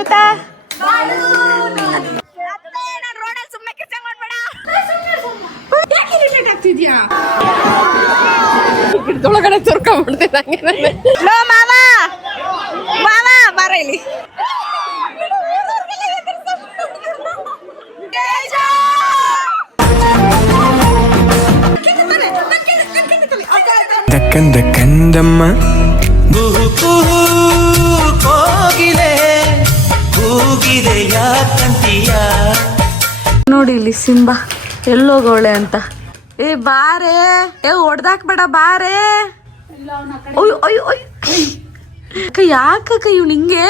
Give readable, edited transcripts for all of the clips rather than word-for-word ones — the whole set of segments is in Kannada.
ಗೊತ್ತಾ? ಒಳಗಡೆ ತುರ್ಕೊಂಡ್ಬಿಡ್ತೀನಿ ಮಾಮ ಮಾಮ ಬಾರ ಇಲ್ಲಿ. ದಕ್ಕಂದ ಕಂದಮ್ಮ ಕೋಗಿಲೆ ಕೂಗಿದೆ ಯಾಕಂತೀಯ. ನೋಡಿ ಇಲ್ಲಿ ಸಿಂಬಾ ಎಲ್ಲೋಗೋಳೆ ಅಂತ. ಏ ಬಾರೆ, ಏ ಹೊಡ್ದಾಕ್ಬೇಡ ಬಾರೆ. ಅಯ್ಯೋ ಅಯ್ಯೋ ಅಯ್ಯೋ ಯಾಕಕ್ಕ ಇವ್ ನಿಂಗೆ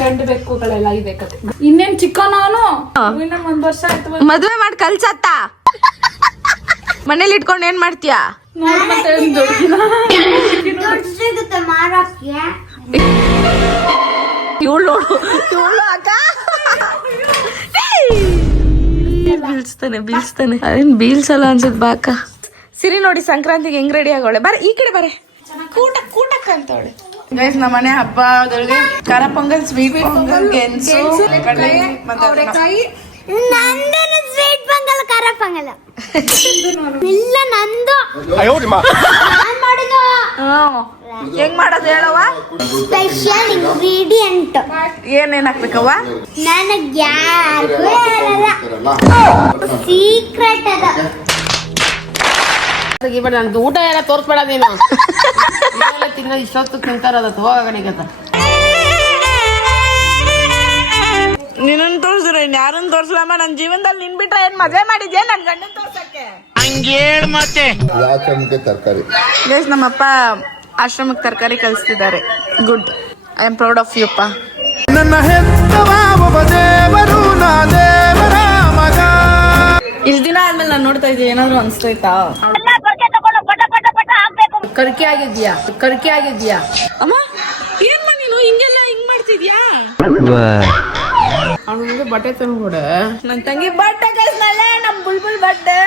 ಗಂಡು ಬೆಕ್ಕುಗಳೆಲ್ಲ ಇದೇಕತೆ. ಇನ್ನೇನ್ ಚಿಕ್ಕನವನು ಇನ್ನೊಂದ್ 1 ವರ್ಷ ಆಯ್ತು. ಮದ್ವೆ ಮಾಡಿ ಕಲ್ಸತ್ತ. ಮನೇಲಿ ಇಟ್ಕೊಂಡು ಏನ್ ಮಾಡ್ತೀಯಾ? ಇವಳು ಅಕ್ಕ ಬೀಳ್ಸ್ತಾನೆ ಅದೇನ್ ಬೀಳ್ಸಲ್ಲ ಅನ್ಸುತ್ತೆ ಬಾಕ. ಸಿರಿ ನೋಡಿ ಸಂಕ್ರಾಂತಿಗೆ ಹೆಂಗ್ ರೆಡಿ ಆಗೋಳೆ. ಬರ ಈ ಕಡೆ ಬರೆ. ಕೂಟಕ್ಕ ಅಂತವಳೆ. ಗೈಸ್ ನಮ್ಮ ಮನೆ ಹಬ್ಬದೊಳಗೆ ಖಾರ ಪೊಂಗಲ್, ಸ್ವೀಟ್ ಪೊಂಗಲ್, ಗೆಣಸು, ಅವರೆಕಾಯಿ, ನಂದೇನು ಸ್ವೀಟ್ ಪೊಂಗಲ್ ಖಾರ ಪೊಂಗಲ್ ಇಲ್ಲ ನಂದು. ನಾನ್ ಮಾಡಿದ್ದು. ಹೆಂಗ್ ಮಾಡೋದು ಹೇಳವ್ವ? ಸ್ಪೆಷಲ್ ಇಂಗ್ರೀಡಿಯಂಟ್ ಏನೇನ್ ಹಾಕ್ಬೇಕವ್ವ? ನನಗೆ ಯಾರಿಗೂ ಹೇಳಲ್ಲ, ಸೀಕ್ರೆಟ್ ಅದ. ನಂದು ಊಟ ಎಲ್ಲ ತೋರ್ಸ್ಬೇಡ ನೀನು. ತಿನ್ನೋದು ಇಷ್ಟೊತ್ತು ತಿಂತಾರದ ಹೋಗಣಿಗತ್ತ. ನಿನ್ನನ್ ತೋರ್ಸಿದ್ರೆ ಯಾರನ್ನ ತೋರ್ಸಲಮ್ಮ? ನನ್ ಜೀವನದಲ್ಲಿ ನಿನ್ ಬಿಟ್ರೆ ಏನ್ ಮದ್ವೆ ಮಾಡಿದ್ಯಾ ನನ್ ಗಂಡನ್ ತೋರ್ಸಕ್ಕೆ? ಮತ್ತೆ ತರಕಾರಿ ಗೈಸ್ ನಮ್ಮಪ್ಪ ಆಶ್ರಮಕ್ಕೆ ತರಕಾರಿ ಕಲಿಸ್ತಿದ್ದಾರೆ. Good, I am proud of you ಅಪ್ಪ. ನನ್ನ ಹೆತ್ತವ ಒಬ್ಬ ದೇವರು, ನಾ ದೇವರ ಮಗ. ಇಷ್ಟ ದಿನ ಆದ್ಮೇಲೆ ನಾನು ನೋಡ್ತಾ ಇದ್ದೀನಿ, ಏನಾದ್ರು ಅನ್ಸ್ತೈತಾ? ಕರ್ಕೆ ಆಗಿದ್ಯಾ ಅಮ್ಮ ಏನ್ ನೀನು ಹಿಂಗೆಲ್ಲ ಹಿಂಗ್ ಮಾಡ್ತಿದ್ಯಾ? ಅವನಿಗೆ ಬಟ್ಟೆ ತಂದ್ಕೊಡೆ. ನನ್ ತಂಗಿ ಬಟ್ಟೆ ಕಳ್ಸ್ನಲ್ಲ, ನಮ್ ಬುಲ್ಬುಲ್ ಬಟ್ಟೆ.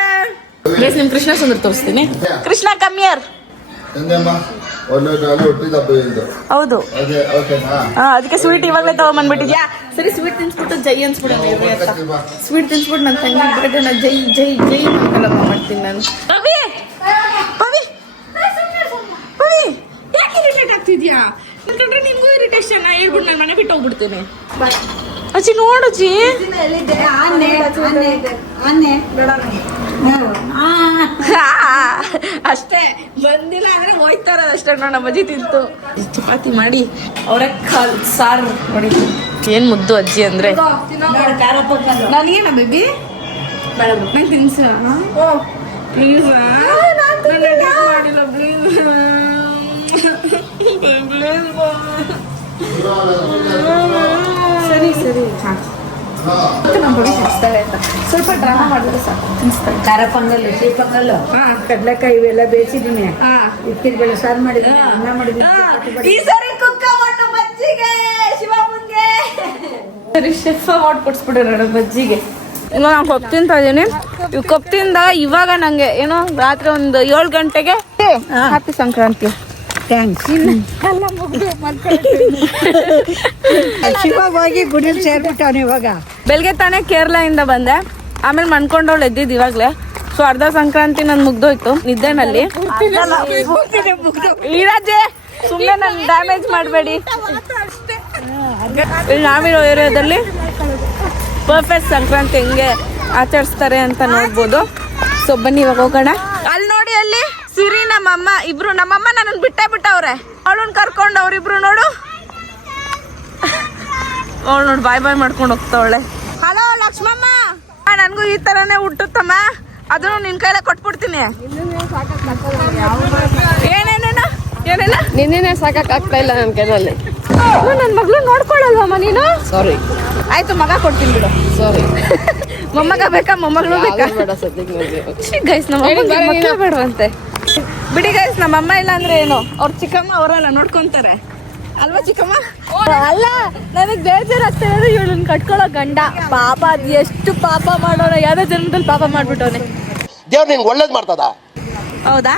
ಗೈಸ್ ನಿಮ್ ಕೃಷ್ಣ ಸುಂದರ್ ತೋರಿಸ್ತೀನಿ. ಕೃಷ್ಣ ಕಮ್ಮಿಯರ್. ಹೌದು, ಅದಕ್ಕೆ ಸ್ವೀಟ್ ಇವಾಗಲೇ ತಗೊಂಡ್ಬಂದ್ಬಿಟ್ಟಿದ್ಯಾ? ಸರಿ ಸ್ವೀಟ್ ತಿನ್ಸ್ಬಿಟ್ಟು ಜೈ ಅನ್ಸ್ಬಿಡ. ಸ್ವೀಟ್ ತಿನ್ಸ್ಬಿಟ್ಟು ನನ್ನ ತಂಗಿ ಬರ್ಡೇನ ಜೈ ಜೈ ಜೈ ಮಂಗಲಮ್ಮ ಮಾಡ್ತೀನಿ ನಾನು. ಯಾಕೆ ಇರಿಟೇಟ್ ಆಗ್ತಿದ್ಯಾ? ನಿಮ್ಗೂ ಇರಿಟೇಷನ್ ಹೇಳ್ಬಿಟ್ಟು ನಾನು ಮನೆ ಬಿಟ್ಟು ಹೋಗ್ಬಿಡ್ತೇನೆ. ಅಜ್ಜಿ ನೋಡಜ್ಜಿ, ಅಷ್ಟೇ ಬಂದಿಲ್ಲ ಅಂದ್ರೆ ಹೋಯ್ತಾರ ಅಷ್ಟೇ. ನಮ್ಮ ಅಜ್ಜಿ ತಿಂತು ಚಪಾತಿ ಮಾಡಿ ಅವರ ಕಾಲ್ ಸಾರು ನೋಡಿ. ಏನ್ ಮುದ್ದು ಅಜ್ಜಿ ಅಂದ್ರೆ. ನಾನೇನ ಬೇಬಿ ನಂಗೆ ತಿನ್ಸ ಪ್ಲೀಸ್, ಮಾಡಿಲ್ಲ ಪ್ಲೀಸ್. ಸರಿ ಸರಿ ನಮ್ಮ ಬಡಿ ತಿನ್ಸ್ತಾಳೆ ಅಂತ ಸ್ವಲ್ಪ ಡ್ರಾಮಾ ಮಾಡಿದ್ರೆ ಸಾಕು. ತಿನ್ಸ್ತಾಳೆ. ಖಾರ ಪೊಂಗಲ್, ಸಿಹಿ ಪೊಂಗಲ್, ಕಡ್ಲೆಕಾಯಿ ಇವೆಲ್ಲ ಬೇಯಿಸಿದೀನಿ. ಇಟ್ಟಿನ ಬೇಳೆ ಸಾರು ಮಾಡಿದೀನಿ, ಅನ್ನ ಮಾಡಿದೀನಿ. ಈ ಸರಿ ಕುಕ್ಕ ಮಾಡು ಬಜ್ಜಿಗೆ, ಶಿವಮ್ಮಂಗೆ. ಸರಿ ಶೆಫ್ ಅವಾರ್ಡ್ ಕೊಡ್ಸ್ಬಿಡು ನನ್ನ ಬಜ್ಜಿಗೆ. ಇನ್ನು ನಾನು ಕಪ್ ತಿಂತಾ ಇದೀನಿ. ಇವ್ ಕಪ್ ತಿಂದಾಗ ಇವಾಗ ನಂಗೆ ಏನೋ ರಾತ್ರಿ ಒಂದು 7 ಗಂಟೆಗೆ ಹ್ಯಾಪಿ ಸಂಕ್ರಾಂತಿ. ಥ್ಯಾಂಕ್ಸ್. ಎಲ್ಲ ಮುಗ್ದು ಶಿವವಾಗಿ ಗುಡಿಯಲ್ಲಿ ಸೇರ್ಬಿಟ್ಟವನು ಇವಾಗ. ಬೆಳಗ್ಗೆ ತಾನೇ ಕೇರಳದಿಂದ ಬಂದೆ, ಆಮೇಲೆ ಮನ್ಕೊಂಡವಳು ಎದ್ದಿದ್ದು ಇವಾಗ್ಲೇ. ಸೊ ಅರ್ಧ ಸಂಕ್ರಾಂತಿ ನನ್ ಮುಗ್ದೋಯ್ತು ನಿದ್ದೆನಲ್ಲಿ. ಈರಾಜೆ ಸುಮ್ಮನೆ ನನ್ ಡ್ಯಾಮೇಜ್ ಮಾಡಬೇಡಿ. ಇಲ್ಲಿ ನಾವಿರೋ ಏರಿಯಾದಲ್ಲಿ ಪರ್ಫೆಕ್ಟ್ ಸಂಕ್ರಾಂತಿ ಹೆಂಗೆ ಆಚರಿಸ್ತಾರೆ ಅಂತ ನೋಡ್ಬೋದು. ಸೊ ಬನ್ನಿ ಇವಾಗ ಹೋಗೋಣ. ಅಲ್ಲಿ ನೋಡಿ, ಅಲ್ಲಿ ಸಿರಿ ನಮ್ಮಮ್ಮ ಇಬ್ರು. ನಮ್ಮಮ್ಮ ನನ್ನನ್ನು ಬಿಟ್ಟವ್ರೆ. ಅವಳನ್ನ ಕರ್ಕೊಂಡು ಅವ್ರಿಬ್ರು ನೋಡು, ಅವಳು ನೋಡಿ ಬಾಯ್ ಬಾಯ್ ಮಾಡ್ಕೊಂಡು ಹೋಗ್ತಾವಳೆ. ಹಲೋ ಲಕ್ಷ್ಮಮ್ಮ, ನನ್ಗೂ ಈ ತರನೇ ಹುಟ್ಟುತ್ತಮ್ಮ, ಅದನ್ನು ನಿನ್ ಕೈಲೇ ಕೊಟ್ಬಿಡ್ತೀನಿ. ಏನೇನ ನಿನ್ನೆ ಸಾಕಕ್ ಆಗ್ತಾ ಇಲ್ಲ ನನ್ನ ಕೈನಲ್ಲಿ. ನನ್ ಮಗಳು ನೋಡ್ಕೊಳ್ಳಲ್ವಮ್ಮ ನೀನು? ಸಾರಿ. ಆಯ್ತು ಮಗ ಕೊಡ್ತೀನಿ ಬಿಡು. ಸಾರಿ. ಮೊಮ್ಮಗ ಬೇಕಾ ಮೊಮ್ಮಗಳು ಬೇಕಾ? ಬೇಡ ಸದ್ಯಕ್ಕೆ. ಗೈಸ್ ನಮ್ಮ ಬೇಡವಂತೆ ಬಿಡಿ ಗೈಸ್. ನಮ್ಮಮ್ಮ ಇಲ್ಲ ಅಂದ್ರೆ ಏನು, ಅವ್ರ ಚಿಕ್ಕಮ್ಮ ಅವರೆಲ್ಲ ನೋಡ್ಕೊಂತಾರೆ ಅಲ್ವಾ ಚಿಕ್ಕಮ್ಮ? ಅಲ್ಲ, ನನಗ್ ಬೇಜಾರಾಗ್ತಾ ಇರೋದು ಇವಳನ್ನ ಕಟ್ಕೊಳ್ಳೋ ಗಂಡ. ಪಾಪ ಅದ್ ಎಷ್ಟು ಪಾಪ ಮಾಡೋಣ, ಯಾವ್ದೋ ಜನ್ಮದಲ್ಲಿ ಪಾಪ ಮಾಡ್ಬಿಟ್ಟವನೆ. ದೇವ್ರು ನಿಂಗೆ ಒಳ್ಳೇದ್ ಮಾಡ್ತದ. ಹೌದಾ?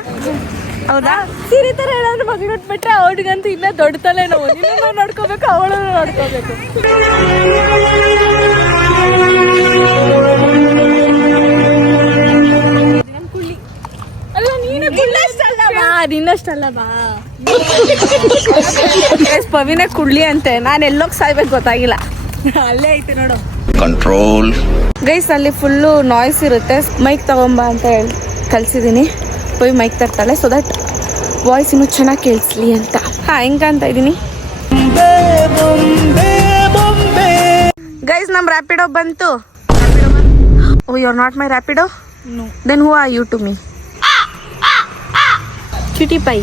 ಹೌದಾ ಸೀರೆ ತರ ಏನಾದ್ರು ಮಗಳು ಉಟ್ಬಿಟ್ರೆ ಅವ್ರಿಗಂತೂ ಇನ್ನ ದೊಡ್ಡ ತಲೆ ನೋವು. ನಿನ್ನ ನೋಡ್ಕೋಬೇಕು, ಅವಳನ್ನು ನೋಡ್ಕೋಬೇಕು. ನಿನ್ನಷ್ಟಲ್ಲ ಬಾ. ಪವಿನ ಕುಡ್ಲಿ ಅಂತೆ. ನಾನು ಎಲ್ಲೋಗಿ ಸಾಯ್ಬೇಕು ಗೊತ್ತಾಗಿಲ್ಲ. ಅಲ್ಲೇ ಐತೆ ನೋಡು ಕಂಟ್ರೋಲ್. ಗೈಸ್ ಅಲ್ಲಿ ಫುಲ್ಲು ನಾಯ್ಸ್ ಇರುತ್ತೆ. ಮೈಕ್ ತಗೊಂಬಾ ಅಂತ ಹೇಳಿ ಕಲ್ಸಿದ್ದೀನಿ. ಪವಿ ಮೈಕ್ ತರ್ತಾಳೆ ಸೊ ದಟ್ ವಾಯ್ಸ್ ಇನ್ನೂ ಚೆನ್ನಾಗಿ ಕೇಳಿಸ್ಲಿ ಅಂತ. ಹೆಂಗಂತ ಇದ್ದೀನಿ ಗೈಸ್. ನಮ್ ರ್ಯಾಪಿಡೋ ಬಂತು. Oh you are not my Rapido. Then who are you to me? Cutie pie.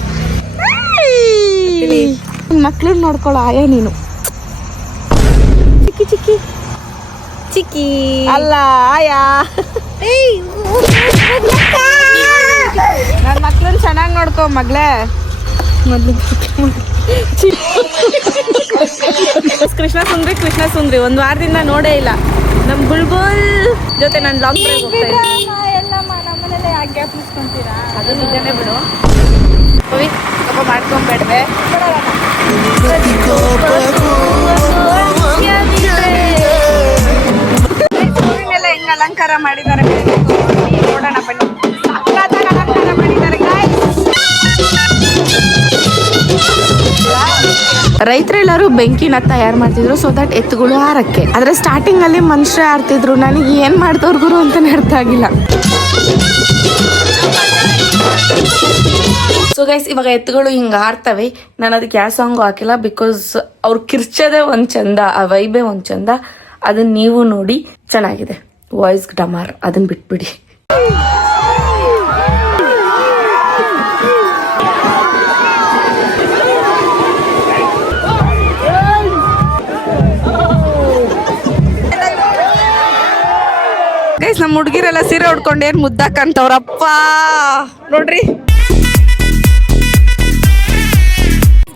ಮಕ್ಳು ನೋಡ್ಕೊಳ್ಳೋ ಆಯ ನೀನು. ಚಿಕ್ಕಿ ಚಿಕ್ಕಿ ಚಿಕ್ಕಿ ಅಲ್ಲ ಆಯಾ. ನನ್ನ ಮಕ್ಳನ್ನ ಚೆನ್ನಾಗಿ ನೋಡ್ಕೊ ಮಗ್ಳೇ. ಮೊದ್ಲು ಕೃಷ್ಣ ಸುಂದ್ರಿ ಒಂದು ವಾರದಿಂದ ನೋಡೇ ಇಲ್ಲ. ನಮ್ ಬುಲ್ಬುಲ್ ಜೊತೆ ನಾನು ಲಾಂಗ್ ಡ್ರೈವ್ ಹೋಗ್ತಾ ಇದ್ದೀನಿ. ನಮ್ಮನೇಲೆ ಯಾಕೆ ಗ್ಯಾಪ್ ಮುಸ್ಕೊಂತೀರಾ? ಅದು ನಿಜನೇ ಬಿಡು. ಕೋಪ ಮಾಡ್ಕೊಂಬೇಡ್ವೆ. ಹೆಂಗ್ ಅಲಂಕಾರ ಮಾಡಿದ್ದಾರೆ ನೋಡೋಣ ಬನ್ನಿ. ಅಲಂಕಾರ ಮಾಡಿದ್ದಾರೆ. ರೈತರೆಲ್ಲರೂ ಬೆಂಕಿನ ತಯಾರು ಮಾಡ್ತಿದ್ರು ಸೊ ದಟ್ ಎತ್ತುಗಳು ಹಾರಕ್ಕೆ. ಆದ್ರೆ ಸ್ಟಾರ್ಟಿಂಗ್ ಅಲ್ಲಿ ಮನುಷ್ಯ ಆಡ್ತಿದ್ರು. ನನಗೆ ಏನ್ ಮಾಡ್ದವ್ರ ಗುರು ಅಂತಾನೆ ಅರ್ಥ ಆಗಿಲ್ಲ. ಸೊ ಗೈಸ್ ಇವಾಗ ಎತ್ತುಗಳು ಹಿಂಗ ಆಡ್ತವೆ. ನಾನು ಅದಕ್ಕೆ ಯಾವ ಸಾಂಗು ಹಾಕಿಲ್ಲ ಬಿಕಾಸ್ ಅವ್ರು ಕಿರ್ಚೋದೇ ಒಂದ್ ಚಂದ, ಆ ವೈಬೇ ಒಂದ್ ಚಂದ. ಅದನ್ನ ನೀವು ನೋಡಿ, ಚೆನ್ನಾಗಿದೆ. ವಾಯ್ಸ್ ಡಮಾರ್ ಅದನ್ನ ಬಿಟ್ಬಿಡಿ. ಗೈಸ್ ನಮ್ಮ ಹುಡುಗಿರೆಲ್ಲ ಸೀರೆ ಉಡ್ಕೊಂಡು ಏನ್ ಮುದ್ದಾಕಂತವ್ರಪ್ಪ ನೋಡ್ರಿ.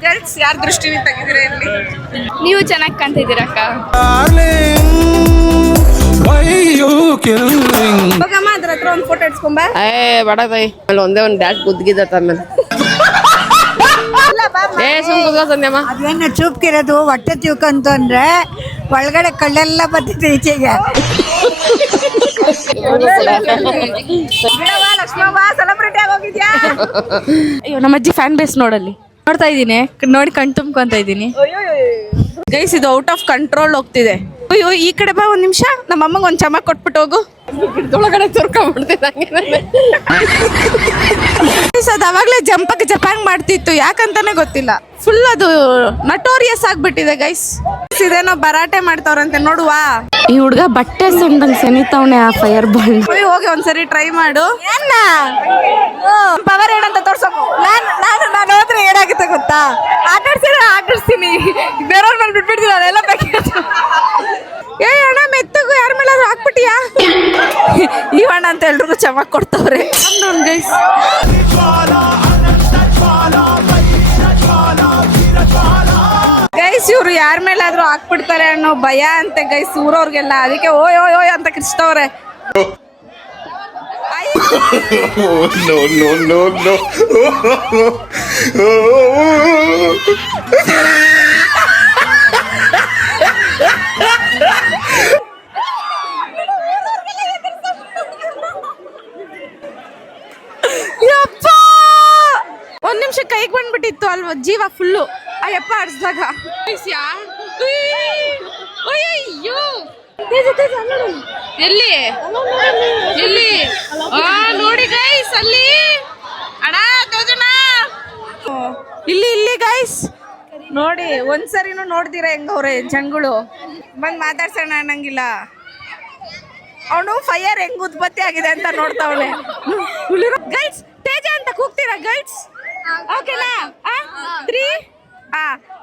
ಗರ್ಲ್ಸ್ ಯಾರ ದೃಷ್ಟಿನಿ ತೆಗಿದಿರ ಇರ್ಲಿ. ನೀವು ಚೆನ್ನಾಗಿ ಕಾಣ್ತಿದ್ದೀರ ಅಕ್ಕ. ಹೋಗಮ್ಮ ಅದ್ರ ಹತ್ರ ಒಂದು ಫೋಟೋ ಇಡ್ಸ್ಕೊಂಬ. ಬೇಡ ತಾಯಿ, ಅಲ್ಲಿ ಒಂದೇ ಒಂದು ಡ್ಯಾಟ್ ಗುದ್ದಿದ ಆಮೇಲೆ ಸಂಧ್ಯಮ್ಮ. ಅದೇನು ಚೂಪ್ಕಿರೋದು ಹೊಟ್ಟೆ ತಿಳ್ಕೊಂತು ಅಂದ್ರೆ ಒಳಗಡೆ ಕಳ್ಳೆಲ್ಲ ಬರ್ತಿತ್ತು ಈಚೆಗೆ. ಅಯ್ಯೋ ನಮ್ಮ ಅಜ್ಜಿ ಫ್ಯಾನ್ ಬೇಸ್ ನೋಡಲ್ಲಿ ನೋಡ್ತಾ ಇದ್ದೀನಿ. ನೋಡಿ ಕಣ್ ತುಂಬ್ಕೊಂತ ಇದ್ದೀನಿ. ಗೈಸ್ ಇದು ಔಟ್ ಆಫ್ ಕಂಟ್ರೋಲ್ ಹೋಗ್ತಿದೆ. ಅಯ್ಯೋ ಈ ಕಡೆ ಬಾ ಒಂದ್ ನಿಮಿಷ. ನಮ್ಮ ಅಮ್ಮಂಗೆ ಒಂದ್ ಚಮಕ್ ಕೊಟ್ಬಿಟ್ಟು ಹೋಗು. ಒಳಗಡೆ ತುರ್ಕೊಂಡ್ಬಿಡ್ತಿದ್ದೆ. ಅದು ಅವಾಗ್ಲೇ ಜಪಾಂಗ್ ಮಾಡ್ತಿತ್ತು, ಯಾಕಂತಾನೆ ಗೊತ್ತಿಲ್ಲ. ಫುಲ್ ಅದು ನಟೋರಿಯಸ್ ಆಗ್ಬಿಟ್ಟಿದೆ ಗೈಸ್. ಇದೇನೋ ಭರಾಟೆ ಮಾಡ್ತಾವ್ರಂತೆ ನೋಡುವ. ಈ ಹುಡ್ಗ ಬಟ್ಟೆ ಸೆಂಡಂಗ್ ಸೆನಿತಾವನೆ ಆ ಫೈರ್ ಬಾಲ್. ಹೋಗಿ ಒಂದ್ಸರಿ ಟ್ರೈ ಮಾಡು. ಪವರ್ ಏನಂತ ತೋರ್ಸೋಕು. ನಾನು ಹೋದ್ರೆ ಏನಾಗುತ್ತೆ ಗೊತ್ತಾ? ಆಟಾಡ್ಸ್ತೀನಿ. ಬೇರೆಯವ್ರ ಮೇಲೆ ಬಿಟ್ಬಿಡ್ತೀನಿ. ಅದೆಲ್ಲ ಬೇಕಿತ್ತು. ಏ ಅಣ್ಣ ಮೆತ್ತಗು ಯಾರ ಮೇಲಾದ್ರೂ ಹಾಕ್ಬಿಟ್ಟಿಯಾ? ಈ ಅಣ್ಣ ಅಂತ ಎಲ್ರಿಗೂ ಚಮಕ್ ಕೊಡ್ತವ್ರೆ ಗೈಸ್. ಗೈಸ್ ಇವ್ರು ಯಾರ ಮೇಲಾದ್ರೂ ಹಾಕ್ಬಿಡ್ತಾರೆ ಅನ್ನೋ ಭಯ ಅಂತೆ ಗೈಸ್ ಊರವ್ರಿಗೆಲ್ಲ. ಅದಕ್ಕೆ ಓಯ್ ಓಯ್ ಓಯ್ ಅಂತ ಕಿರ್ಚ್ತವ್ರೆ. ಒಂದ್ ನಿಮಿಷ ಕೈಗೆ ಬಂದ್ಬಿಟ್ಟಿತ್ತು ಅಲ್ವಾ ಜೀವ ಫುಲ್ಲು. ಅಯ್ಯಪ್ಪ ಆಡ್ಸ್ದಾಗ ಎಲ್ಲಿ ಎಲ್ಲಿ ನೋಡಿ ಗೈಸ್ ಅಲ್ಲಿ ಅಣ್ಣ ತೋಜನ ಇಲ್ಲಿ ಗೈಸ್ ನೋಡಿ. ಒಂದ್ಸರಿನೂ ನೋಡ್ದಿರ ಹೆಂಗವ್ರೆ ಜನಗಳು. ಬಂದ್ ಮಾತಾಡ್ಸೋಣ ಅನ್ನಂಗಿಲ್ಲ. ಅವನು ಫೈರ್ ಹೆಂಗ್ ಉತ್ಪತ್ತಿ ಆಗಿದೆ ಅಂತ ನೋಡ್ತಾವನೆ. ಗೈಸ್ ತೇಜ ಅಂತ ಕೂಗ್ತೀರಾ ಗೈಸ್? ಓಕೆನಾ? 3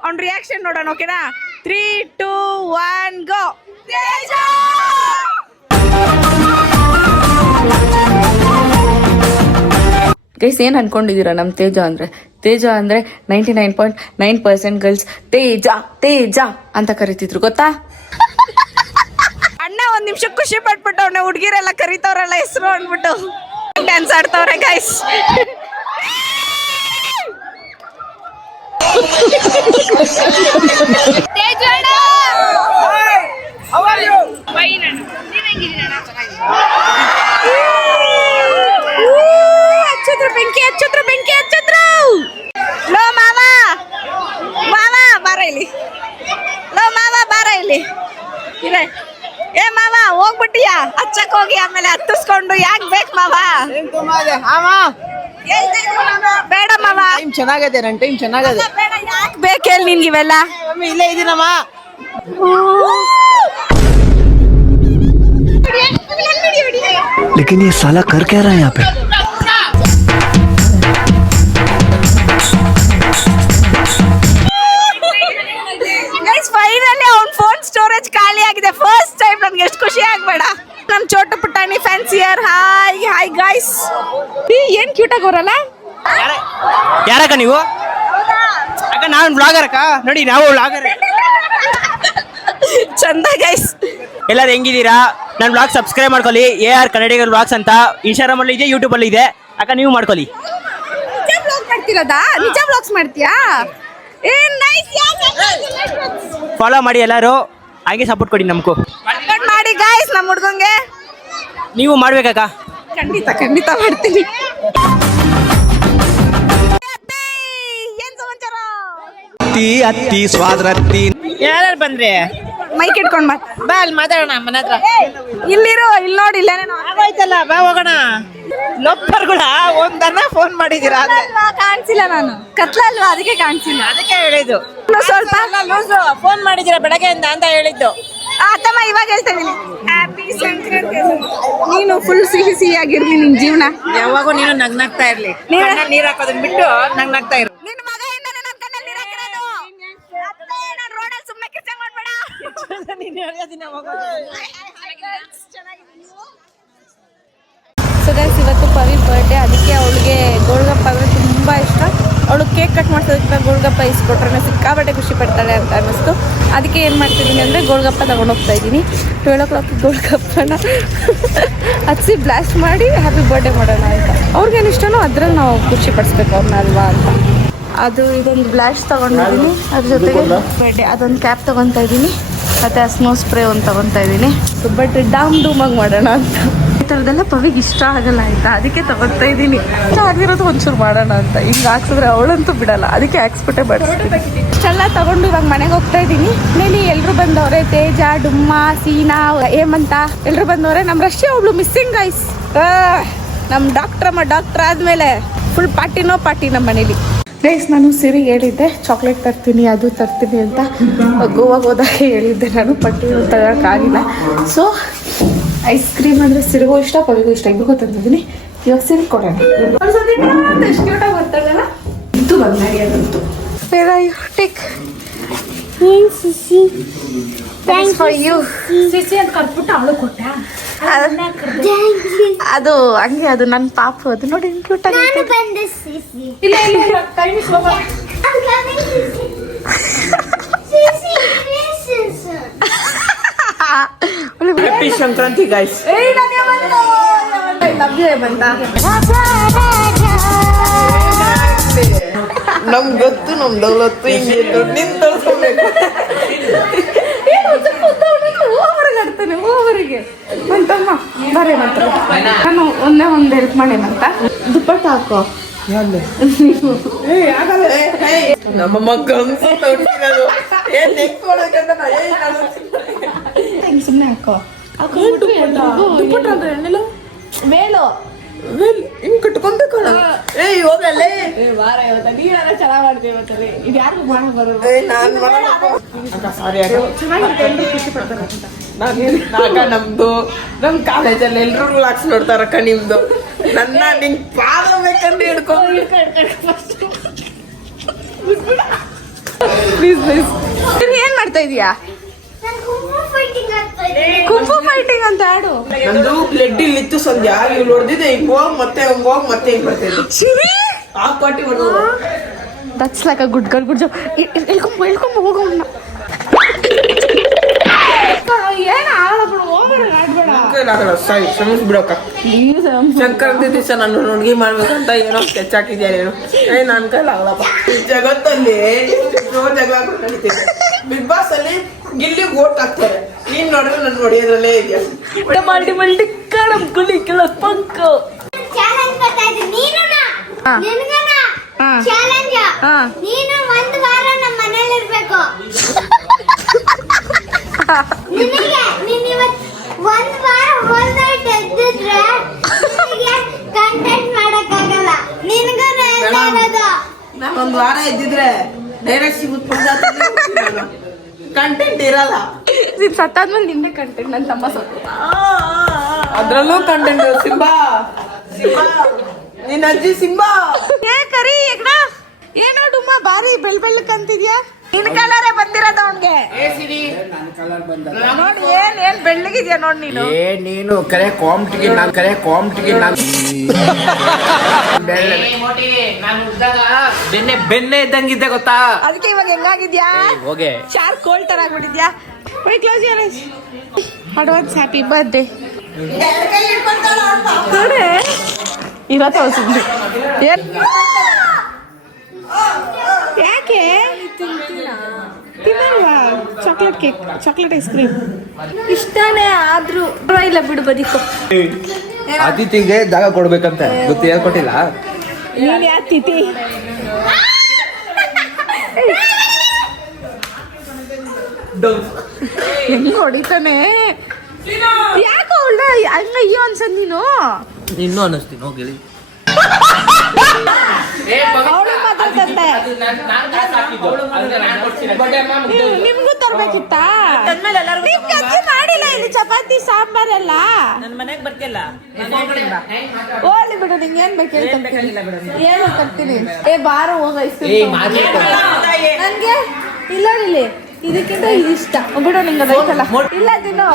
ಅವ್ನ ರಿಯಾಕ್ಷನ್ ನೋಡೋಣ. ಓಕೆನಾ? 3, 2, 1 ಗೋ. ತೇಜ ಗೈಸ್ ಏನ್ ಅನ್ಕೊಂಡಿದೀರಾ ನಮ್ ತೇಜ ಅಂದ್ರೆ 99.9% ಗರ್ಲ್ಸ್ ತೇಜ ಅಂತ ಕರಿತಿದ್ರು ಗೊತ್ತಾ? ಅಣ್ಣ ಒಂದ್ ನಿಮಿಷ ಖುಷಿ ಪಟ್ಬಿಟ್ಟು ಅವ್ನ ಹುಡ್ಗಿರೆಲ್ಲ ಕರಿತವ್ರಲ್ಲ ಹೆಸರು ಅಂದ್ಬಿಟ್ಟು ಡ್ಯಾನ್ಸ್ ಆಡ್ತವ್ರೆ ಗೈಸ್. ಬೆಂಕಿ ಹಚ್ಚಿದ್ರು ಲೋ ಮಾವ ಬಾರ ಇಲ್ಲಿ ಲೋ ಮಾವ ಬಾರ ಇಲ್ಲಿ ಇದೆ ಏ ಮಾವ ಹೋಗ್ಬಿಟ್ಟಿಯಾ ಹಚ್ಚಕ್ ಹೋಗಿ ಆಮೇಲೆ ಹತ್ತಿಸ್ಕೊಂಡು ಯಾಕೆ ಬೇಕು ಮಾವ ಬೇಡ ಮಾವ ಚೆನ್ನಾಗೈತೆ ನನ್ನ ಟೈಮ್ ಚೆನ್ನಾಗದೆ ಬೇಡ ಯಾಕೆ ಬೇಕು ಹೇಳಿ ನಿನ್ಗೆ ಇವೆಲ್ಲ ಇಲ್ಲೇ ಇದೀನಮ್ಮ लेकिन ये साला कर क्या रहा है यहाँ पे ಫೈನಲಿ ಅವ್ನ ಫೋನ್ ಸ್ಟೋರೇಜ್ ಖಾಲಿ ಆಗಿದೆ ಫಸ್ಟ್ ಟೈಮ್ ನನ್ಗೆ ಎಷ್ಟು ಖುಷಿ ಆಗ್ಬೇಡ ನಮ್ ಚೋಟು ಪುಟಾಣಿ ಫ್ಯಾನ್ಸಿಯರ್ ಹಾಯ್ ಗೈಸ್ ಏನ್ ಕ್ಯೂಟ್ ಆಗೋರಲ್ಲ ಯಾರಕ್ಕ ನೀವು ಅಕ್ಕ ನಾನು ಬ್ಲಾಗರ್ ಅಕ್ಕ ನೋಡಿ ನಾವು ಬ್ಲಾಗರ್ ಚಂದ ಗೈಸ್ ಎಲ್ಲರೂ ಹೆಂಗಿದ್ದೀರಾ ನನ್ನ ಬ್ಲಾಗ್ ಸಬ್ಸ್ಕ್ರೈಬ್ ಮಾಡ್ಕೊಳ್ಳಿ AR ಕನ್ನಡಿಗರ್ ಬ್ಲಾಗ್ಸ್ ಅಂತ ಇನ್ಸ್ಟಾಗ್ರಾಮ್ ಅಲ್ಲಿ ಇದೆ ಯೂಟ್ಯೂಬ್ ಅಲ್ಲಿ ಇದೆ ಅಕ್ಕ ನೀವು ಮಾಡ್ಕೊಳ್ಳಿ ನಿಜ ಬ್ಲಾಗ್ ಮಾಡ್ತಿರೋದಾ ನಿಜ ಬ್ಲಾಗ್ಸ್ ಮಾಡ್ತೀಯಾ ಏ ನೈಸ್ ಫಾಲೋ ಮಾಡಿ ಎಲ್ಲರೂ ಹಾಗೆ ಸಪೋರ್ಟ್ ಕೊಡಿ ನಮಗೂ ಮಾಡಿ ಗೈಸ್ ನಮ್ಮ ಹುಡ್ಗಂಗೆ ನೀವು ಮಾಡ್ಬೇಕಕ್ಕ ಖಂಡಿತ ಮಾಡ್ತೀನಿ ಏನ್ ಸಮಾಚಾರ ಅತ್ತಿ ಸ್ವಾದ್ರತ್ತಿ ಯಾರು ಬಂದ್ರೆ ಮೈಕ್ ಇಟ್ಕೊಂಡ್ ಬಾ ಅಲ್ಲಿ ಮಾತಾಡೋಣ ಮನೆ ಹತ್ರ ಇಲ್ಲಿರು ಇಲ್ಲಿ ನೋಡಿ ಇಲ್ಲೇನೇನೋ ಆಗೋಯ್ತಲ್ಲ ಬಾ ಹೋಗೋಣ ಲೊಪ್ಪರ್ಗಳ ಒಂದನ್ನ ಫೋನ್ ಮಾಡಿದ್ದೀರಾ ಕಾಣಿಸಿಲ್ಲ ನಾನು ಕತ್ಲಲ್ವಾ ಅದಕ್ಕೆ ಕಾಣಿಸಿಲ್ಲ ಅದಕ್ಕೆ ಹೇಳಿದ್ದು ಸ್ವಲ್ಪ ಫೋನ್ ಮಾಡಿದ್ದೀರಾ ಬೆಳಗ್ಗೆಯಿಂದ ಅಂತ ಹೇಳಿದ್ದು ತಮ್ಮ ಇವಾಗ ಹೇಳ್ತಾ ಇದೀನಿ ಹ್ಯಾಪಿ ಸಂಕ್ರಾಂತಿ ನೀನು ಫುಲ್ ಸಿಹಿ ಆಗಿರ್ಲಿ ನಿನ್ ಜೀವನ ಯಾವಾಗೂ ನೀನು ನಗ್ನಾಗ್ತಾ ಇರ್ಲಿ ನೀರ್ ಹಾಕೋದನ್ನ ಬಿಟ್ಟು ನಗ್ನಾಗ್ತಾ ಇರು ನಿನ್ನ ಮಗನಿಂದ ನನ್ನ ಕಣ್ಣಲ್ಲಿ ನೀರ್ ಹಾಕಿರೋದು ಅತ್ತೆ ನಾನು ರೋಡಲ್ಲಿ ಸುಮ್ಮನೆ ಕಿರ್ಚಂಗ್ ಮಾಡ್ಬೇಡ ಸೊ ಗೈಸ್ ಇವತ್ತು ಪವಿ ಬರ್ಡೇ ಅದಕ್ಕೆ ಅವಳಿಗೆ ಗೋಲ್ಗಪ್ಪ ಅಂದರೆ ತುಂಬ ಇಷ್ಟ ಅವಳು ಕೇಕ್ ಕಟ್ ಮಾಡ್ಸೋದಕ್ಕಿಂತ ಗೋಲ್ಗಪ್ಪ ಇಸ್ಕೊಟ್ರೆ ಸಿಕ್ಕಾಬಟ್ಟೆ ಖುಷಿ ಪಡ್ತಾಳೆ ಅಂತ ಅನ್ನಿಸ್ತು ಅದಕ್ಕೆ ಏನು ಮಾಡ್ತಿದ್ದೀನಿ ಅಂದರೆ ಗೋಲ್ಗಪ್ಪ ತಗೊಂಡು ಹೋಗ್ತಾ ಇದ್ದೀನಿ 12 ಗೋಲ್ಗಪ್ಪನ ಹಚ್ಚಿ ಬ್ಲಾಸ್ಟ್ ಮಾಡಿ ಹ್ಯಾಪಿ ಬರ್ಡೇ ಮಾಡೋಣ ಅಂತ ಅವ್ರಿಗೇನು ಇಷ್ಟನೋ ಅದ್ರಲ್ಲಿ ನಾವು ಖುಷಿ ಪಡಿಸ್ಬೇಕು ಅವ್ರನ್ನ ಅಲ್ವಾ ಅಂತ ಅದು ಇದೊಂದು ಬ್ಲಾಸ್ಟ್ ತೊಗೊಂಡಿದ್ದೀನಿ ಅದ್ರ ಜೊತೆಗೆ ಬರ್ಡೇ ಅದೊಂದು ಕ್ಯಾಪ್ ತೊಗೊತಾ ಇದ್ದೀನಿ ಮತ್ತು ಆ ಸ್ನೋ ಸ್ಪ್ರೇ ಒಂದು ತೊಗೊತಾ ಇದ್ದೀನಿ ಬಟ್ ಡಾಮ್ ಡೂಮಾಗಿ ಮಾಡೋಣ ಅಂತ ಈ ಥರದ್ದೆಲ್ಲ ಪವಿಗೆ ಇಷ್ಟ ಆಗಲ್ಲ ಆಯಿತಾ ಅದಕ್ಕೆ ತೊಗೊತಾ ಇದ್ದೀನಿ ಇಷ್ಟ ಆಗಿರೋದು ಒಂಚೂರು ಮಾಡೋಣ ಅಂತ ಹಿಂಗೆ ಹಾಕ್ಸಿದ್ರೆ ಅವಳಂತೂ ಬಿಡಲ್ಲ ಅದಕ್ಕೆ ಹಾಕ್ಸ್ಬಿಟ್ಟೆ ಬಡಿಸ್ತೀನಿ ಇಷ್ಟೆಲ್ಲ ತೊಗೊಂಡು ಇವಾಗ ಮನೆಗೆ ಹೋಗ್ತಾ ಇದ್ದೀನಿ ಮೇಲೆ ಎಲ್ಲರೂ ಬಂದವ್ರೆ ತೇಜ ಡುಮ್ಮ ಸೀನಾ ಹೇಮಂತ ಎಲ್ಲರೂ ಬಂದವ್ರೆ ನಮ್ಮ ರಶ್ಯ ಅವಳು ಮಿಸ್ಸಿಂಗ್ ಗೈಸ್ ನಮ್ಮ ಡಾಕ್ಟರ್ ಆದಮೇಲೆ ಫುಲ್ ಪಾರ್ಟಿನೋ ಪಾರ್ಟಿ ನಮ್ಮ ಮನೇಲಿ ಗೈಸ್ ನಾನು ಸಿರಿಗೆ ಹೇಳಿದ್ದೆ ಚಾಕ್ಲೇಟ್ ತರ್ತೀನಿ ಅದು ತರ್ತೀನಿ ಅಂತ ಗೋವಾಗೆ ಹೋದಾಗ ಹೇಳಿದ್ದೆ ನಾನು ಪಟ್ಟಿ ತಗೋಕ್ಕಾಗಿಲ್ಲ ಸೊ ಐಸ್ ಕ್ರೀಮ್ ಅಂದರೆ ಸಿರಿಗೂ ಇಷ್ಟ ಪವಿಗೂ ಇಷ್ಟ ಇಬ್ಬರಿಗೂ ತಂದಿದ್ದೀನಿ ಇವಾಗ ಸಿರಿ ಕೊಡೋಣ ಎಷ್ಟು ಕ್ಯೂಟಾಗಿ ಬರ್ತಾಳಲ್ಲ ಇದು ಬಂದಾಗೆ ಅದಂತು ಟೇಕ್ ಥ್ಯಾಂಕ್ಸ್ ಫಾರ್ ಯು ಸಿಸಿ ಅಂತ ಕರ್ಬಿಟ್ಟು ಅವಳು ಕೊಟ್ಟ ಅದು ಹಂಗೆ ಅದು ನನ್ನ ಪಾಪು ಅದು ನೋಡಿ ಕ್ಯೂಟ್ ನಾನು ಬಂದೆ ಸಿಸಿ ಇಲ್ಲ time slow happy Sankranti guys ನಮ್ಗೆ ಗೊತ್ತು ನಮ್ ದೌಲತ್ತು ಹಿಂಗೆ ದುಡ್ಡು ನಿನ್ ತೋರಿಸ್ಬೇಕು ಆಡ್ತಾನೆ ಓವರಿಗೆ ಅಂತಮ್ಮ ಬರೇ ಮಾತ್ರ ನಾನು ಒಂದು ಹೆಲ್ಪ್ ಮಾಡೇನಂತ ದುಪ್ಪಟ್ಟ ಹಾಕೋ ನಮ್ಮ ಮಕ್ಕ ಸುಮ್ಮನೆ ಹಾಕೋ ದುಪ್ಪಟ್ಟ ಅಂದ್ರೆ ಎಣ್ಣೆಲು ಮೇಲು ಹಿಂಗ್ ಕಟ್ಕೊಂಬೇಕಲ್ಲ ಏಯ್ ಹೋಗಲ್ಲೇ ವಾರ ಇವತ್ತ ನೀವೆಲ್ಲ ಚೆನ್ನಾಗಿ ಮಾಡ್ತೀವಿ ಇವತ್ತಲ್ಲಿ ಇದು ಯಾರಿಗೂ ಮಾಡಕ್ ಬರೋದು ನಾನ್ ಸಾರಿ ಚೆನ್ನಾಗಿರುತ್ತೆ ಎಲ್ಲರೂ ಖುಷಿ ಪಡ್ತಾರೆ ಅಂತ ನಮ್ದು ನಮ್ ಕಾಲೇಜಲ್ಲಿ ಎಲ್ರು ಲಾಕ್ಸ್ ನೋಡ್ತಾರಕ್ಕ ನಿಮ್ದು ನನ್ನ ನಿಂಗ್ ಪಾದ ಬೇಕಂದ್ರೆ ಹಿಡ್ಕೊಂಡು ಪ್ಲೀಸ್ ಏನ್ ಮಾಡ್ತಾ ಇದೀಯಾ ಕುಂಫು ಫೈಟಿಂಗ್ ಅಂತ ಆಡು ನಂದು ಬ್ಲಡ್ ಇಲ್ಲಿ ಇತ್ತು ಸಂಧ್ಯಾ ಇವ್ಳು ಹೊಡೆದಿದೆ ಹಿಂಗ್ ಹೋಗ್ ಮತ್ತೆ ಹಿಂಗ್ ಬರ್ತಿದ್ದೆ ಆ ಪಾರ್ಟಿ ಹೊಡೆದು that's like a good girl good job ಹೇಳ್ಕೊಂಬ ಹೋಗೋಣ ಏನು ಆಗಲ್ಲ ಬಿಡು ಹೋಗೋಣ ಆಡ್ಬೇಡ ಕೈಲಾಗಲ್ಲ ಸಾಯಿ ಕ್ಷಮಿಸ್ಬಿಡಕ್ಕ. ಸಂಕ್ರಾಂತಿ ದಿವಸ ನಾನು ಹುಡುಗಿ ಮಾಡ್ಬೇಕಂತ ಏನೋ ಸ್ಕೆಚ್ ಹಾಕಿದ್ಯಾ ನೀನು. ನನ್ನ ಕೈಲಾಗಲ್ಲಪ್ಪ. ಜಗತ್ತಲ್ಲಿ ಎಷ್ಟೋ ಜಗಳ ನಡೀತಿದೆ. ಬಿಗ್ ಬಾಸ್ ಅಲ್ಲಿ ಗಿಲ್ಲಿ ಓಟ್ ಹಾಕ್ತಾರೆ. ನೀನ್ ನೋಡಿದ್ರೆ ನನ್ನ ಹೊಡೆಯೋದ್ರಲ್ಲೇ ಇದೆಯಾ. ಮಲ್ಟಿ ಕಡಮ್ ಗುಲಿ ಕೆಲ ಪಂಕ ಚಾಲೆಂಜ್ ಮಾಡ್ತಾ ಇದ್ದೀನಿ. ನೀನುನಾ ನಿನಗನ ಚಾಲೆಂಜ್. ನೀನು ಒಂದು ವಾರ ನಮ್ಮ ಮನೇಲಿ ಇರ್ಬೇಕು. ನಿನಗೆ ನೀನು ಇವತ್ತು ಒಂದು ವಾರ ಹೋಲ್ ನೈಟ್ ಎದ್ದಿದ್ರೆ ನಿನಗೆ ಕಂಟೆಂಟ್ ಮಾಡಕ್ಕಾಗಲ್ಲ. ನಿನಗನ ಹೇಳ್ತಾ ಇರೋದು. ನಾನು ಒಂದು ವಾರ ಇದ್ದಿದ್ರೆ ಡೈರೆಕ್ಟ್ ಸಿಗುತ್ತೆ ಕಂಟೆಂಟ್ ಇರಲ್ಲ. ಸತ್ತಾದ್ಮೇಲೆ ನಿಂದೆ ಕಂಟೆಂಟ್ ನನ್ನ ತಮ್ಮ ಸತ್ತ ಅದ್ರಲ್ಲೂ ಕಂಟೆಂಟ್. ಸಿಂಬಾ ಸಿಂಬಾ ನಿನ್ನ ಅಜ್ಜಿ ಸಿಂಬಾ. ಏ ಕರಿ ಏನೋ ಡುಮ್ಮ ಬಾರಿ ಬೆಳ್ಳಕ್ಕಂತಿದ್ಯಾ. ನಿನ್ ಕಲರೇ ಬಂದಿರೋದು ಅವನ್ಗೆ ನೋಡಿ. ಏನ್ ಬೆಳ್ಳಗಿದ್ಯಾ ನೋಡ್ ನೀನು. ನೀನು ಕರೆ ಕಾಂಪ್ಟಿಗೆ ನಾನು ಬೆನ್ನೆ ಇದ್ದಂಗಿದ್ದೆ ಗೊತ್ತಾ. ಅದಕ್ಕೆ ಇವಾಗ ಹೆಂಗಾಗಿದ್ಯಾ. ಹೋಗೆ ಶಾರ್ಕ್ ಕೋಲ್ಡ್ ತರ ಆಗ್ಬಿಟ್ಟಿದ್ಯಾ. Close your eyes. Advance happy birthday. ನೋಡಿ ಇವತ್ತು ಸುಮ್ಮನೆ ಯಾಕೆ ತಿನ್ನಲ್ವಾ. Chocolate cake, chocolate ice cream ಇಷ್ಟನೇ ಆದ್ರೂ ಇಲ್ಲ ಬಿಡು ಬದಿಕೋ. ಅತಿಥಿಗೆ ಜಾಗ ಕೊಡ್ಬೇಕಂತ ಗೊತ್ತು, ಹೇಳ್ಕೊಟ್ಟಿಲ್ಲ. ನೀನ್ ಯಾ ತಿಥಿ ಹೆಂಗ್ ಹೊಡಿತಾನೆ. ಯಾಕೋ ಒಳ್ಳೆ ಹಂಗ ಅಯ್ಯೋ ಅನ್ಸದ್ ನೀನು. ಇನ್ನೂ ಅನ್ನಿಸ್ತೀನಿ ಹೋಗಿ. ಅವಳು ಮಾತಾಡ್ತಂತೆ. ನಿಮ್ಗೂ ತರ್ಬೇಕಿತ್ತ. ನಿಮ್ಗೆ ಅಕ್ಕಿ ಮಾಡಿಲ್ಲ ಇಲ್ಲಿ ಚಪಾತಿ ಸಾಂಬಾರ್ ಎಲ್ಲ. ನನ್ನ ಮನೆಗೆ ಬರ್ತಿಲ್ಲ. ಹೋಗ್ಲಿ ಬಿಡು. ನಿಂಗೆ ಏನ್ ಬೇಕು ಏನು ತರ್ತೀನಿ. ಏ ಬಾರು ಹೋಗ. ನನ್ಗೆ ಇಲ್ಲ ಇಲ್ಲಿ ಇದಕ್ಕಿಂತ ಇದು ಇಷ್ಟ ಬಿಡು. ನಿಂಗೆ ಅದೈತಲ್ಲ ಇಲ್ಲ ತಿನ್ನು.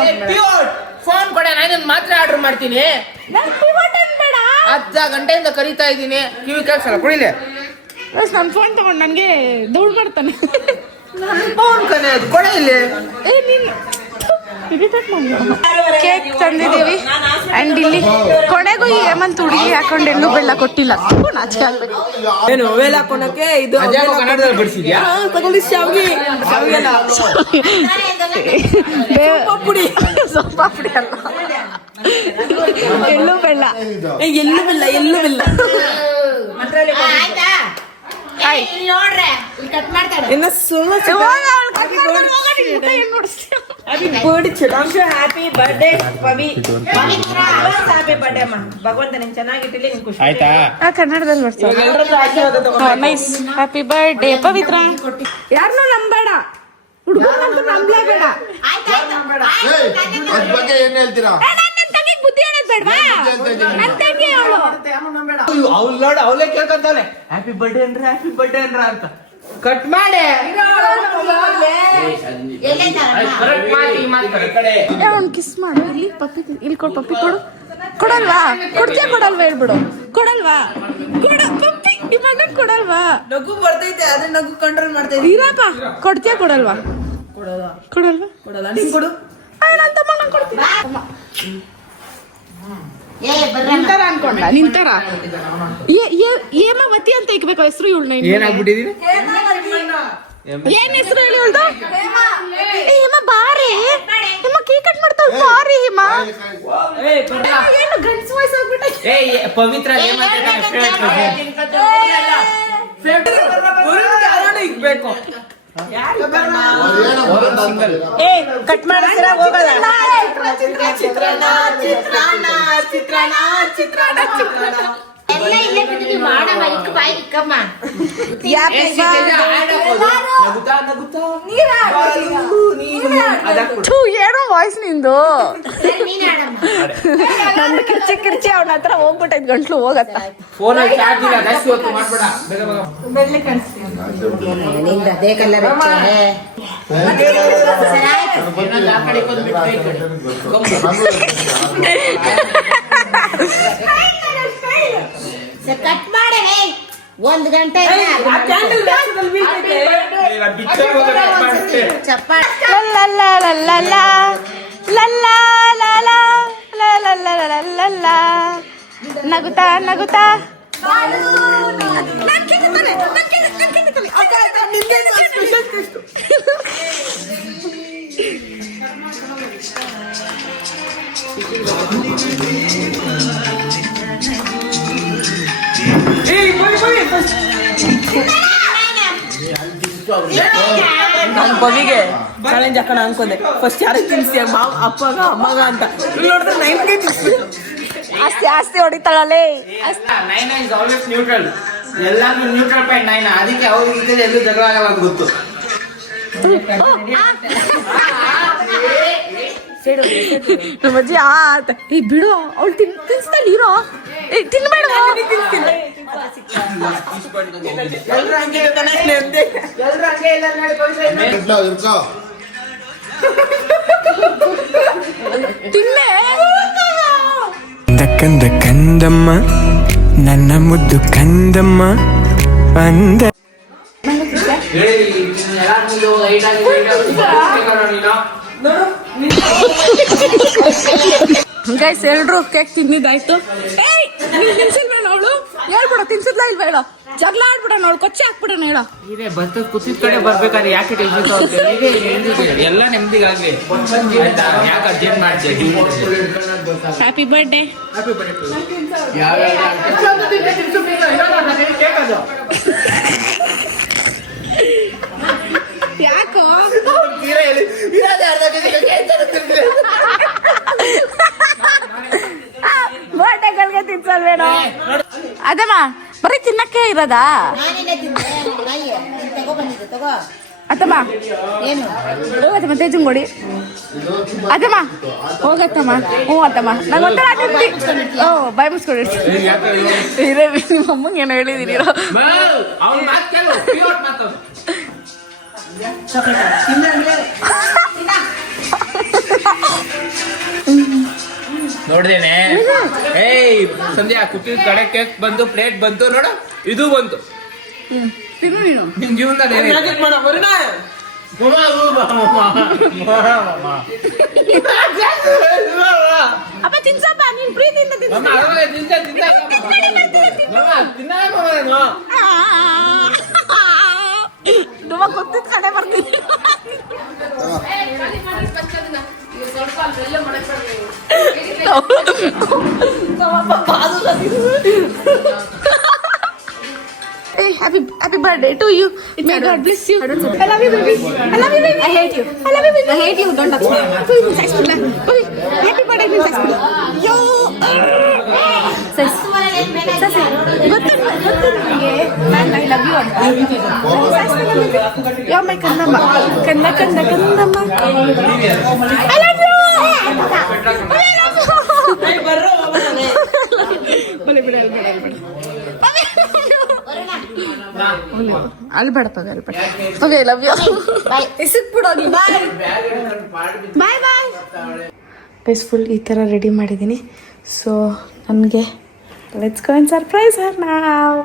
ಫೋನ್ ಕೊಡ, ನಾನು ಮಾತ್ರ ಆರ್ಡರ್ ಮಾಡ್ತೀನಿ. ಬೇಡ. ಅರ್ಧ ಗಂಟೆಯಿಂದ ಕರೀತಾ ಇದ್ದೀನಿ. ಕಿವಿ ಕೇಳಿಸಲ್ಲ. ಕುಡಿಲೆ ನನ್ನ ಫೋನ್ ತಗೊಂಡು ನನಗೆ ಧೂಳ್ ಮಾಡ್ತಾನೆ. ಫೋನ್ ಕನೆ ಅದು ಕೊಡ ಇಲ್ಲಿ. ಏ ನೀನು ಕೇಕ್ ತಂದಿದ್ದೀವಿ. ಅಂಡ್ ಇಲ್ಲಿ ಕೊನೆಗೂ ಈ ಹೇಮಂತ್ ಹುಡುಗಿ ಹಾಕೊಂಡು ಎಳ್ಳು ಬೆಲ್ಲ ಕೊಟ್ಟಿಲ್ಲ. ನಾಚಿಕೆ ಆಗ್ಬೇಕು. ಏನು ವೇಲ್ ಹಾಕೊಳಕ್ಕೆ ಇದು ಕನ್ನಡದಲ್ಲಿ ಬಿಡಿಸಿದ್ಯಾ. ತಗೊಳ್ಳಿ ಶಾವ್ಗಿ. ಶಾವ್ಗೆಲ್ಲ ಪುಡಿ ಸೊಪ್ಪ ಪುಡಿ ಅಲ್ಲ, ಎಳ್ಳು ಬೆಲ್ಲ. ಎಳ್ಳು ಬೆಲ್ಲ ಎಳ್ಳು ಬೆಲ್ಲ. ಇನ್ನ ಸುಮ್ಮನೆ happy birthday Pavi. Happy birthday ಅಮ್ಮ. ಭಗವಂತ ನಿನ್ ಚೆನ್ನಾಗಿಟ್ಟಿಲ್ಲಿ ನಿನ್ ಖುಷಿ ಆಯ್ತಾ. ಕನ್ನಡದಲ್ಲಿ ಬರ್ತಾರೆ. ನೈಸ್. ಹ್ಯಾಪಿ ಬರ್ಡೇ ಪವಿತ್ರ. ಯಾರನ್ನೂ ನಂಬೇಡ, ಹುಡುಗನಂತೂ ನಂಬಲೇಬೇಡ. ಬಗ್ಗೆ ಏನ್ ಹೇಳ್ತೀರಾ. ಬುದ್ಧಿ ಹೇಳೋದ್ ಬೇಡವಾ. ನನ್ನ ತಂಗಿ ಅವಳು. ಅವ್ಳು ನೋಡಿ ಅವಳೇ ಕೇಳ್ಕೊಂತಾನೆ ಹ್ಯಾಪಿ ಬರ್ಡೇ ಅಂದ್ರ ಅಂತ. ಕಟ್ ಮಾಡಿ ಅವ್ನು ಕಿಸ್ ಮಾಡು. ಇಲ್ಲಿ ಪಪ್ಪಿ ಇಲ್ಲಿ ಕೊಡು. ಪಪ್ಪಿ ಕೊಡು. ಕೊಡಲ್ವಾ. ಕೊಡ್ತೀಯ ಕೊಡಲ್ವಾ ಹೇಳ್ಬಿಡು. ಕೊಡಲ್ವಾ. ಕೊಡ ಪಪ್ಪಿ. ಈ ಮಗನ್ ಕೊಡಲ್ವಾ. ನಗು ಬರ್ತೈತೆ ಅದೇ ನಗು ಕಂಟ್ರೋಲ್ ಮಾಡ್ತಾ ಇದ್ದೀನಿ. ಇರಪ್ಪ. ಕೊಡ್ತೀಯ ಕೊಡಲ್ವಾ. ಕೊಡಲ್ವಾ. ಕೊಡಲ್ಲ ನೀನ್ ಕೊಡು. ನನ್ನ ತಮ್ಮ ನಂಗೆ ಕೊಡ್ತೀನಿ. ನಿಂತರ ಅನ್ಕೊಂಡ. ನಿಂತರ ಹೇಮಾವತಿ ಅಂತ ಇಕ್ಬೇಕು ಹೆಸರು ಇವಳನ್ನ. ಏನಾಗ್ಬಿಟ್ಟಿದೀನಿ. ಏನ್ ಹೆಸರು ಹೇಳಿ ಇವಳ್ದು. ಹೇಮ ಬಾರಿ. ಹೇಮ ಕೇಕ್ ಕಟ್ ಮಾಡ್ತಾಳ ಬಾರಿ. ಹೇಮ ಏನು ಗಂಡ್ಸ್ ವಾಯ್ಸ್ ಆಗ್ಬಿಟ್ಟೆ. ಪವಿತ್ರ ಇಕ್ಬೇಕು. ಏ ಕಟ್ ಮಾಡಿಸ್ರ ಹೋಗಲ್ಲ. ಎಲ್ಲ ಇಲ್ಲೇ ಬಿಟ್ಟಿದ್ದೀವಿ. ಮಾಡಮ್ಮ ಇಕ್ಕ ಬಾಯಿ ಇಕ್ಕಮ್ಮ. ಏನೋ ವಾಯ್ಸ್ ನಿಂದು. ನೀನ್ ಆಡಮ್ಮ. ನಂದು ಕಿರ್ಚಿ ಅವನ ಹತ್ರ ಹೋಗ್ಬಿಟ್ಟೈತ್ ಗಂಟ್ಲು ಹೋಗತ್ತ. ಫೋನ್ ಚಾರ್ಜ್ ಇಲ್ಲ. ಜಾಸ್ತಿ ಹೊತ್ತು ಮಾಡ್ಬೇಡ. ನಿಂದ ಅದೇ ಕಲರ್ ಕಟ್ ಮಾಡೇ 1 ಗಂಟೆ ಲಲ್ಲ ಲಲ್ಲ ಲಲ್ಲ ಲಲ್ಲ ಲಲ್ಲ ನಗುತ್ತಾ ನಗುತ್ತಾ ನಾನು ಬವಿಗೆ ಚಾಲೆಂಜ್ ಹಾಕೋಣ ಅನ್ಕೊಂಡೆ ಫಸ್ಟ್ ಯಾರಿಗೆ ತಿನ್ಸಿ ಅಪ್ಪಗ ಅಮ್ಮಗ ಅಂತ ಇಲ್ಲಿ ನೋಡಿದ್ರೆ 9ಗೆ ತಿನ್ಸ್ಬಿಟ್ಟು ಆಸ್ತಿ ಆಸ್ತಿ ಹೊಡಿತಾಳಲ್ಲೇ ನೈನ್ ಇಸ್ ಆಲ್ವೇಸ್ ನ್ಯೂಟ್ರಲ್. ಎಲ್ಲಾನು ನ್ಯೂಟ್ರಲ್ ಪಾಯಿಂಟ್ ನೈನ್. ಅದಕ್ಕೆ ಅವ್ರಿಗೆ ಎಲ್ಲೂ ಜಗಳ ಆಗಲ್ಲ ಅಂತ ಗೊತ್ತು. ನಮ್ಮ ಅಜ್ಜಿ ಅಂತ ಈ ಬಿಡು ಅವಳು ತಿನ್ಸ್ತಾಳೆ ಇರೋ ತಿನ್ಬೇಡ ಎಲ್ರು ಹಂಗೆ ಇರ್ತಾನೆ ನೆಮ್ಮದಿ. ಎಲ್ರು ಹಂಗೆ ಇಲ್ಲ ತಿನ್ನೆ ಕಂದ ಕಂದಮ್ಮ ನನ್ನ ಮುದ್ದು ಕಂದಮ್ಮ ಅಂದ ಗೈಸ್ ಎಲ್ರು ಕೇಕ್ ತಿಂದಿದ್ದಾಯ್ತು. ತಿನ್ಸಿಲ್ಬೇಡ ಅವಳು ಹೇಳ್ಬಿಡ ತಿನ್ಸಿದ್ಲ ಇಲ್ವ ಹೇಳ ಜಗಳ ಆಡ್ಬಿಡೋಣ ಅವಳು ಕೊಚ್ಚೆ ಹಾಕ್ಬಿಡೋಣ ಹೇಳ ಇದೇ ಬಸ್ ಕೂತಿದ್ ಕಡೆ ಬರ್ಬೇಕಾದ್ರೆ ಯಾಕೆ ಎಲ್ಲ ನೆಮ್ಮದಿಗಾಗ್ಲಿ ಯಾಕೆ ಅರ್ಜೆಂಟ್ ಮಾಡ್ತೀವಿ. Happy birthday. ಯಾಕೋ ಬರ್ಡೇಗಳಿಗೆ ತಿನ್ಸಲ್ವೇಡ ಅದಮ್ಮ ಬರೀ ತಿನ್ನಕ್ಕೆ ಇರೋದಾ ಅತ್ತಮ್ಮ ಹೋಗತ್ತಮ್ಮ ತೇಜಂಗೋಡಿ ಅದಮ್ಮ ಹೋಗತ್ತಮ್ಮ ಹ್ಞೂ ಅತ್ತಮ್ಮ ನಂಗೆ ಒಂಥರ ಓ ಬಾಯ್ ಮುಸ್ಕೊಡಿ ಇರೇ ನಿಮ್ಮ ಅಮ್ಮಂಗೆ ಏನೋ ಹೇಳಿದೀನಿ ನೋಡ್ದೇನೆ. ಏಯ್ ಸಂಧ್ಯಾ ಕುಟ್ಟಿದ ಕಡೆ ಕೇಕ್ ಬಂತು, ಪ್ಲೇಟ್ ಬಂತು, ನೋಡ ಇದು ಬಂತು. ನಿನ್ ಜೀವನದಲ್ಲಿ ಅಪ್ಪ ತಿನ್ಸಪ್ಪ ನೀನ್ ಪ್ರೀತಿಯಿಂದ ತುಂಬ ಗೊತ್ತಿದ್ದ ಕಡೆ ಬರ್ತೀನಿ. Hey, happy birthday to you. May God bless you. I love you, baby. I love you, baby. I hate you. I love you, baby. I hate you. Don't touch me. Okay, happy birthday, princess. Yo. Sis. Good ನನಗೆ. I love you ಅಂತ. You're my Kannamma. Kannamma. I love you. ಅಲ್ಬೇಡಪ್ಪ ಅಲ್ಬೇಡ. Okay love you. ಇಸಿಕ್ಬಿಡೋಗಿ ಬಾಯ್ ಬಾಯ್ ಬಾಯ್. ಪೀಸ್ಫುಲ್ ಈ ಥರ ರೆಡಿ ಮಾಡಿದ್ದೀನಿ. ಸೊ ನನಗೆ let's go and surprise her ನಾವ್.